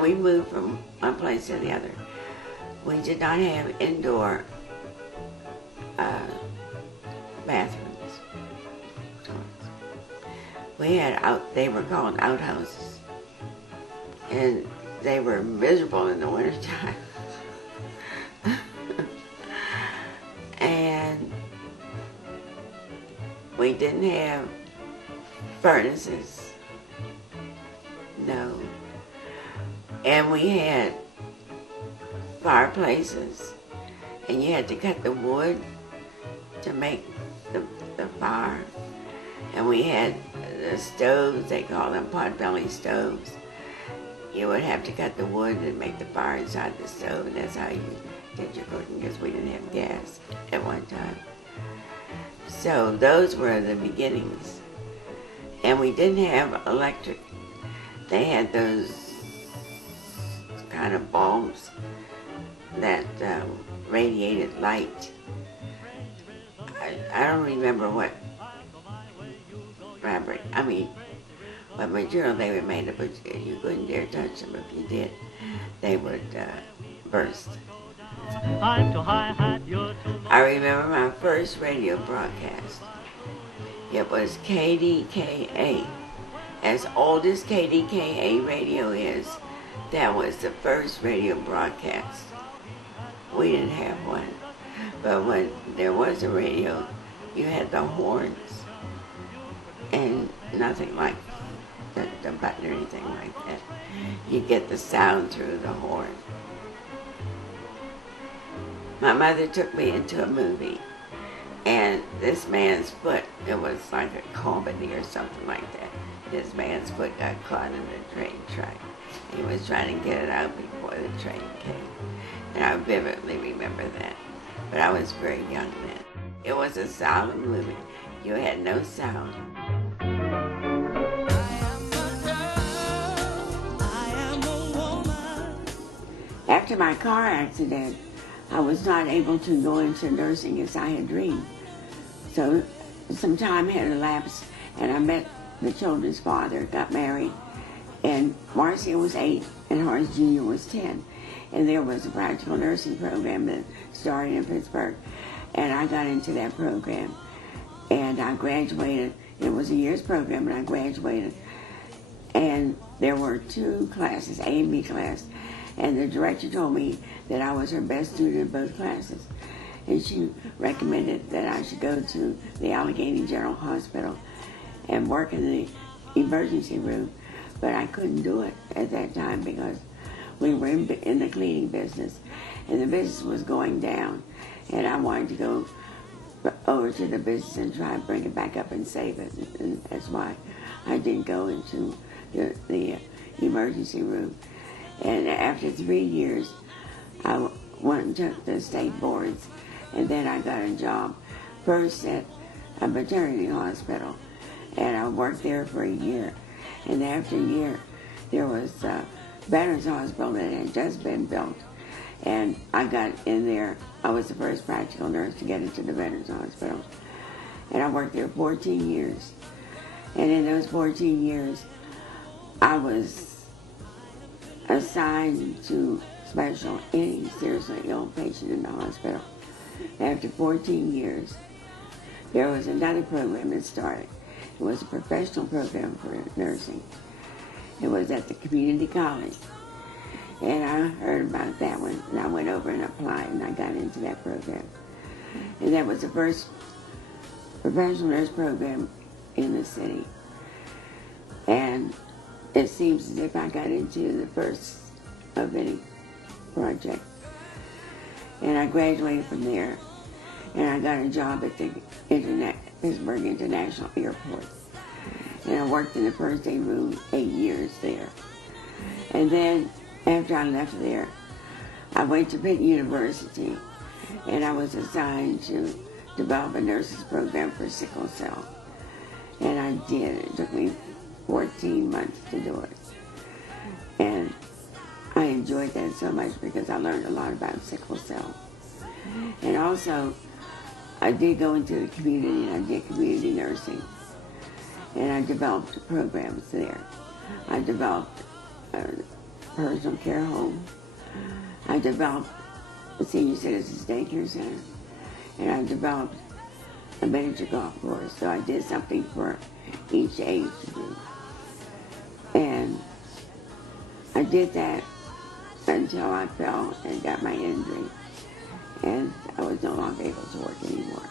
Well, we moved from one place to the other. We did not have indoor bathrooms. We had they were called outhouses. And they were miserable in the wintertime. And we didn't have furnaces. No. And we had fireplaces. And you had to cut the wood to make the fire. And we had the stoves, they call them potbelly stoves. You would have to cut the wood and make the fire inside the stove, and that's how you did your cooking, because we didn't have gas at one time. So those were the beginnings. And we didn't have electric. They had those kind of bulbs that radiated light. I don't remember what fabric, what material they were made of, but you couldn't dare touch them. If you did, they would burst. I remember my first radio broadcast. It was KDKA. As old as KDKA radio is, that was the first radio broadcast. We didn't have one. But when there was a radio, you had the horns and nothing like the button or anything like that. You get the sound through the horn. My mother took me into a movie, and this man's foot, it was like a comedy or something like that. This man's foot got caught in the train track. He was trying to get it out before the train came. And I vividly remember that. But I was very young then. It was a solemn movie. You had no sound. After my car accident, I was not able to go into nursing as I had dreamed. So some time had elapsed, and I met the children's father, got married, and Marcia was 8 and Horace Jr. was 10. And there was a practical nursing program that started in Pittsburgh, and I got into that program. And I graduated. It was a year's program, and I graduated. And there were 2 classes, A and B class. And the director told me that I was her best student in both classes. And she recommended that I should go to the Allegheny General Hospital and work in the emergency room. But I couldn't do it at that time because we were in the cleaning business, and the business was going down. And I wanted to go over to the business and try to bring it back up and save it. And that's why I didn't go into the emergency room. And after 3 years, I went and took the state boards, and then I got a job first at a maternity hospital, and I worked there for a year. And after a year, there was a Veterans Hospital that had just been built, and I got in there. I was the first practical nurse to get into the Veterans Hospital, and I worked there 14 years. And in those 14 years, I was assigned to any seriously ill patient in the hospital. After 14 years, there was another program that started. It was a professional program for nursing. It was at the community college. And I heard about that one, and I went over and applied, and I got into that program. And that was the first professional nurse program in the city. And it seems as if I got into the first of any project. And I graduated from there, and I got a job at the Pittsburgh International Airport. And I worked in the first aid room 8 years there. And then, after I left there, I went to Pitt University, and I was assigned to develop a nurses program for sickle cell. And I did. It took me 14 months to do it. And I enjoyed that so much because I learned a lot about sickle cell. And also, I did go into the community, and I did community nursing. And I developed programs there. I developed personal care home. I developed a senior citizens daycare center, and I developed a miniature golf course. So I did something for each age group. And I did that until I fell and got my injury. And I was no longer able to work anymore.